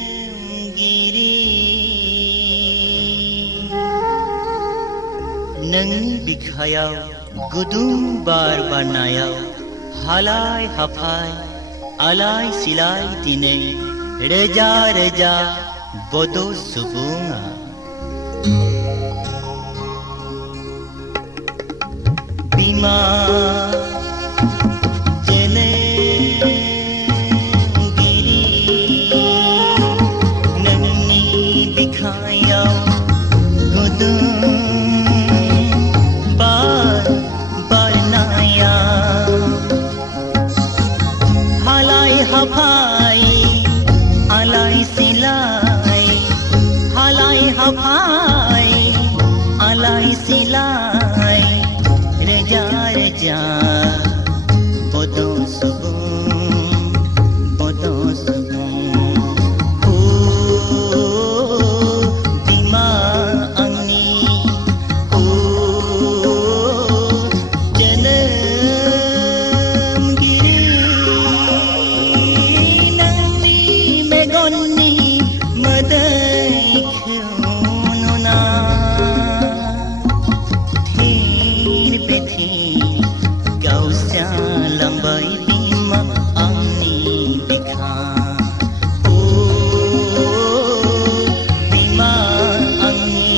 जोनोमगिरि नोंनि बिखायाव गुदुं बार बारनायाव हालाय हाफाय आलाय सिलाय दिनै रोजा रोजा बड' सुबुङा बिमा जोनोमगिरि नोंनि बिखायाव गुदुं बार बारनायाव हालाय हाफाय आलाय सिलाय हालाय हाफाय आलाय सिलाय रोजा रोजा बड' सुबुं बड' सुबुं बिमा आंनि जोनोमगिरि नोंनि मेगननि मोदैखौ नुना थेर बेथेर गावस्रालांबाय बिमा आंनि बिखा बिमा आंनि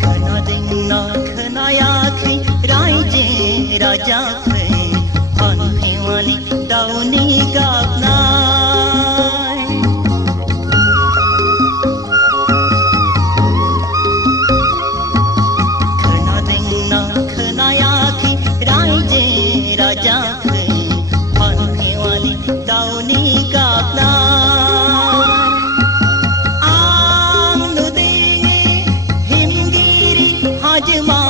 खोनादोंना खोनायाखै रायजो राजाफोर फानफेवालि दाउनि गाबनाय खोनादोंना खोनायाखै रायजो राजाफोर फानफेवालि दाउनि गाबनाय आं नुदों हिमगिरि हाजोमा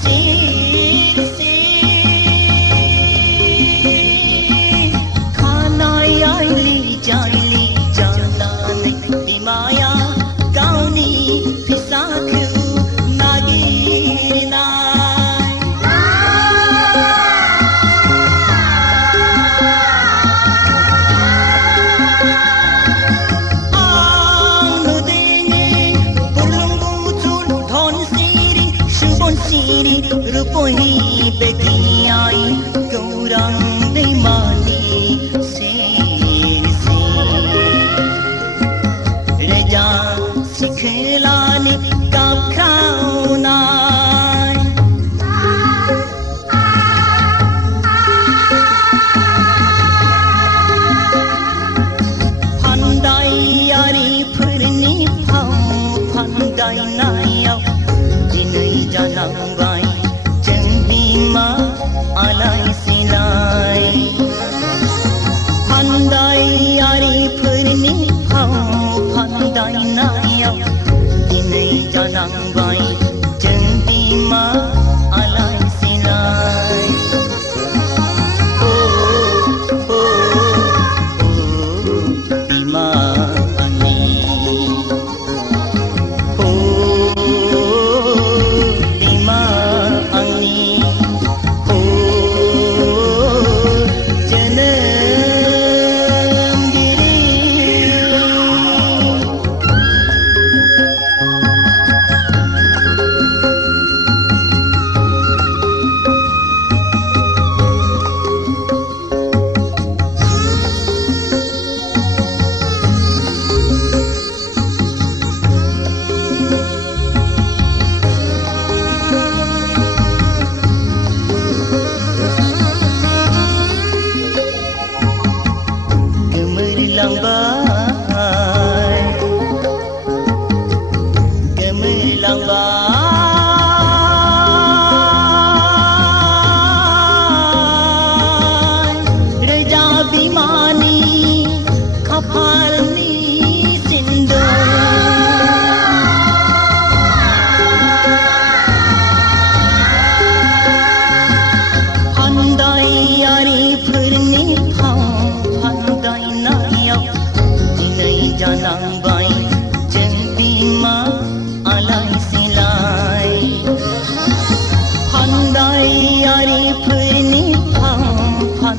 सेर खानाय आइलि जाइलि जानानै बिमाया गावनि फिसाखौ नागिरनाय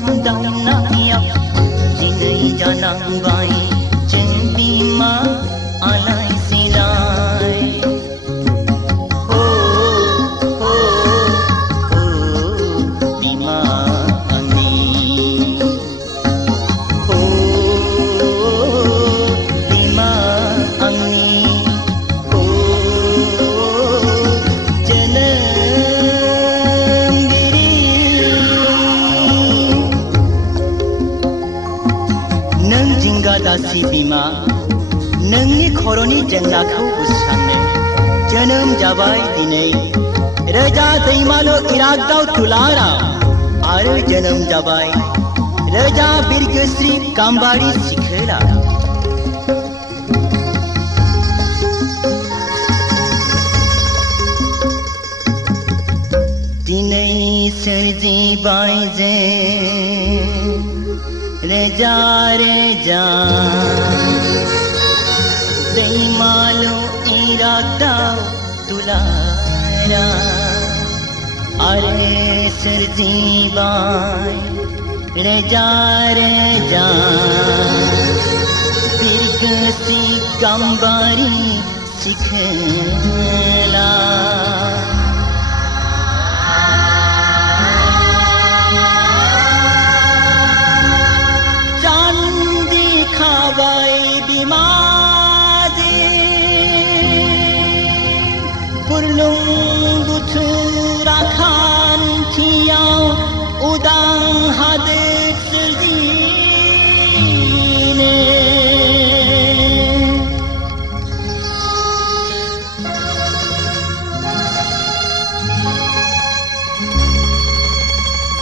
सामदावनायाव दिनै जानांबाय जों बिमा आलाय सिलाय हो हो हो बिमा आंनि हो बिमा आंनि हो नों जिंगा दासि बिमा नोंनि खर'नि जेंनाखौ बोस्रांनो जोनोम जाबाय दिनै रोजा दैमालु इराग्दाव दुलाराव आरो जोनोम जाबाय रोजा बिरगोस्रि गाम्बारि सिखोला दिनै सोरजिबाय जे रेजा रेजा दैमालु इराग्दाव दुलारा आरे सोरजिबाय रेजा रेजा बिरगोस्रि गाम्बारि सिखोला बुरलुंबुथुर खान्थियाव उदां हादोर सोरजिनो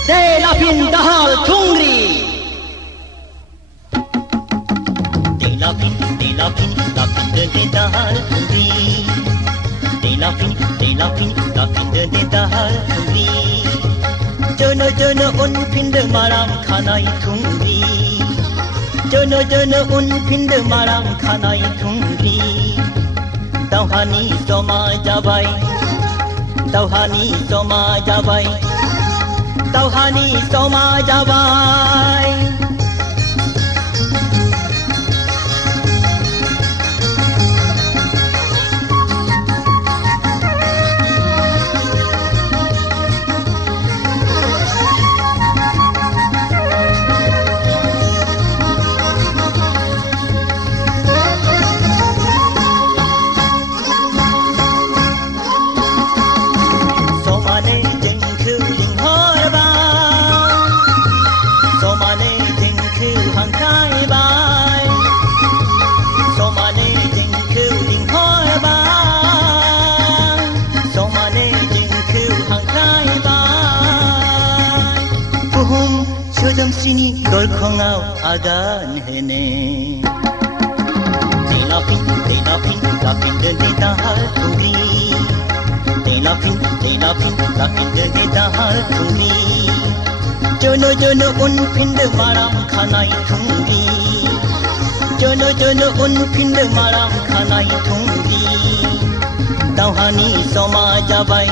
दे लाफिन दाहाल थुंग्रि दे लाफिन लाफिन दे दाहाल थुंग्रि लाफिन दे दाहाल थुंग्रि जोनो उनफिनदो माराम खानाय थुंग्रि जोनो उनफिनदो माराम खानाय थुंग्रि दावहानि समा जाबाय दावहानि समा जाबाय दावहानि समा जाबाय सोदोमस्रिनि दरखङाव आगान होनो दे लाफिन दे दाहाल थुंग्रि दे लाफिन दे दाहाल थुंग्रि जोनो उनफिनदो माराम खानाय थुंग्रि जोनो उनफिनदो माराम खानाय थुंग्रि दावहानि समा जाबाय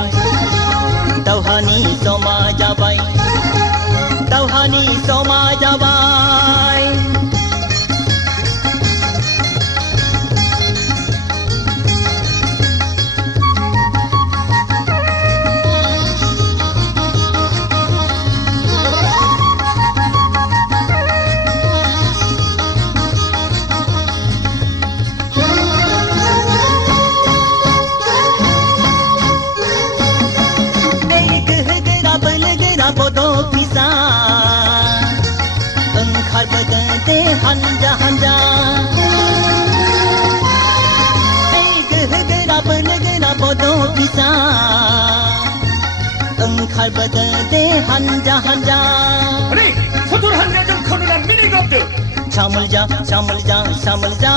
दावहानि समा जाबाय दावहानि समा जाबाय ओंखारबोदों हानजा हानजा गोहोगोरा बोलोगोरा बड' फिसा ओंखारबोदों हानजा हानजा सथुर हानजाजों खौलोला मिनिग्लाबदो सामोल जा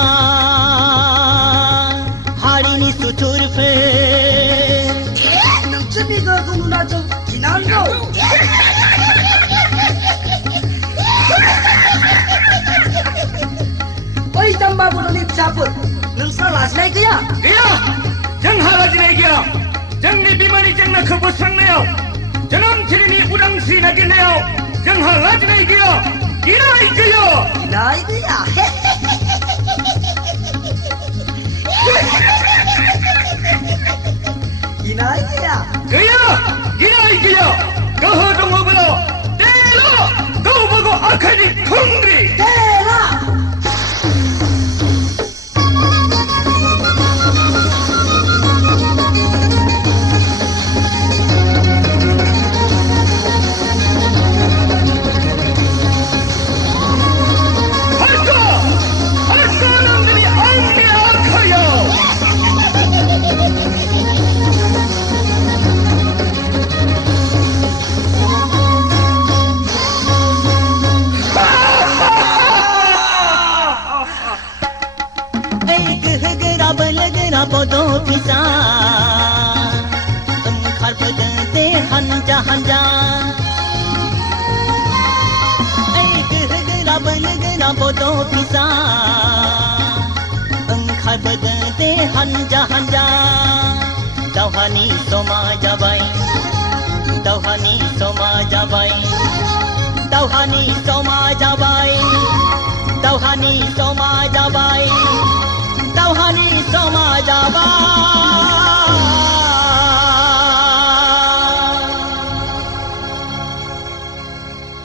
हारिनि सुथुरफोर नोंसोरनि नुनाजों गिनांगौ ओइ जाम्बा बड'नि फिसाफोर नोंस्रा लाजिनाय गैया जोंहा लाजिनाय गैया जोंनि बिमानि जेंनाखौ बोस्रांनायाव जोनोमथिलिनि उदांस्रि नागिरनायाव जोंहा लाजिनाय गैया गिनाय गैया गिनाय गैया गिनाय गैया गैया गिनाय गैया गोहो दङब्ला देला गावबा गाव आखाइनि खुंग्रि देला harga nangni आंनि आखायाव गोरा बोलोगोरा बड' फिसा ओंखारबोदों दे हानजा हानजा गोरा बोलोगोरा बड' फिसा ओंखारबोदों दे हानजा हानजा दावहानि समा जाबाय दावहानि समा जाबाय दावहानि समा जाबाय दावहानि समा जाबाय दावहानि समा जाबाय